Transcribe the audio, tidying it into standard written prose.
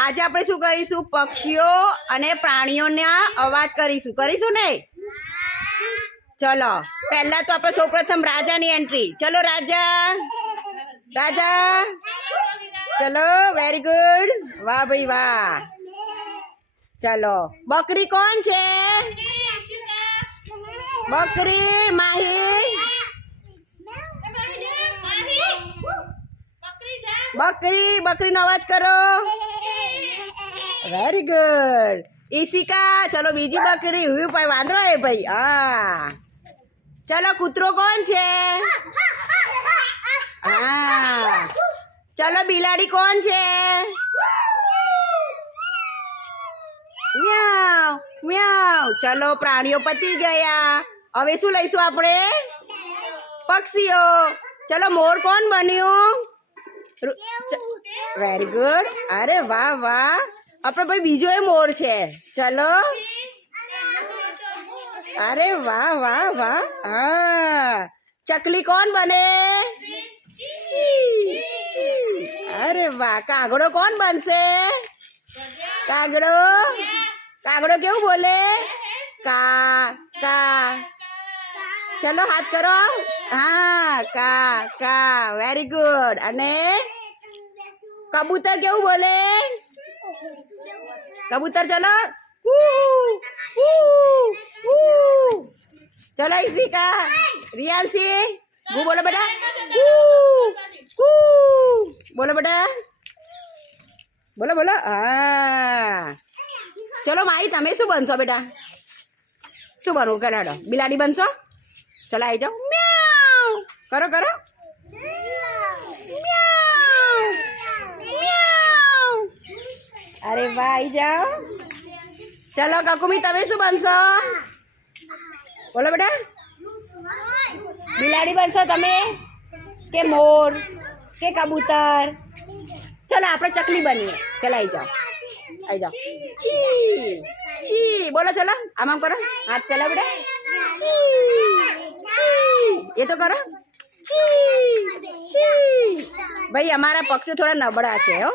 આજે આપણે શું કરીશું? પક્ષીઓ અને પ્રાણીઓના અવાજ કરીશું ને? ચલો પહેલા તો આપણે સૌપ્રથમ રાજાની એન્ટ્રી. ચલો રાજા. ચલો વેરી ગુડ. વાહ ભાઈ વાહ. ચલો બકરી કોણ છે? બકરી માહી. બકરીનો અવાજ કરો. Very good. ઈશિકા. ચલો બીજી બકરી. હું ભાઈ વાંદરો હે ભાઈ. હા ચલો કૂતરો કોણ છે? હા ચલો બિલાડી કોણ છે? મ્યાઉ મ્યાઉ. ચલો પ્રાણીઓ પતી ગયા. હવે શું લઈશું આપણે? પક્ષીઓ. ચલો મોર કોણ બન્યું? Very good. અરે વાહ વાહ. આપણે ભાઈ બીજો એ મોર છે. ચલો અરે વાહ વાહ વાહ. હા ચકલી કોણ બને? અરે વાહ. કાગડો કોણ બનશે? કાગડો કેવું બોલે? કા. ચલો હાથ કરો. હા કા. Very good. અને કબૂતર કેવું બોલે? કબૂતર ચલો. ચલો ઈશિકા. રિયાંશી બોલો બેટા. બોલો બેટા. બોલો. હા ચલો માઈ તમે શું બનશો બેટા? શું બનવું? કરાડો. બિલાડી બનશો? ચલો આવી જાઓ. મ્યાઉ કરો. મ્યાઉ. અરે વાહ આવી જાઓ. ચલો કકુમી તમે શું બનશો? બોલો બેટા. બિલાડી બનશો તમે કે મોર કે કબૂતર? ચલો આપણે ચકલી બનીએ. ચલો આવી જાઓ. ચી બોલો. ચલો આમ કરો. હાથ પેલા બેટા. ચી એ તો કરો. ચી ભાઈ અમારા પક્ષી થોડા નબળા છે હો.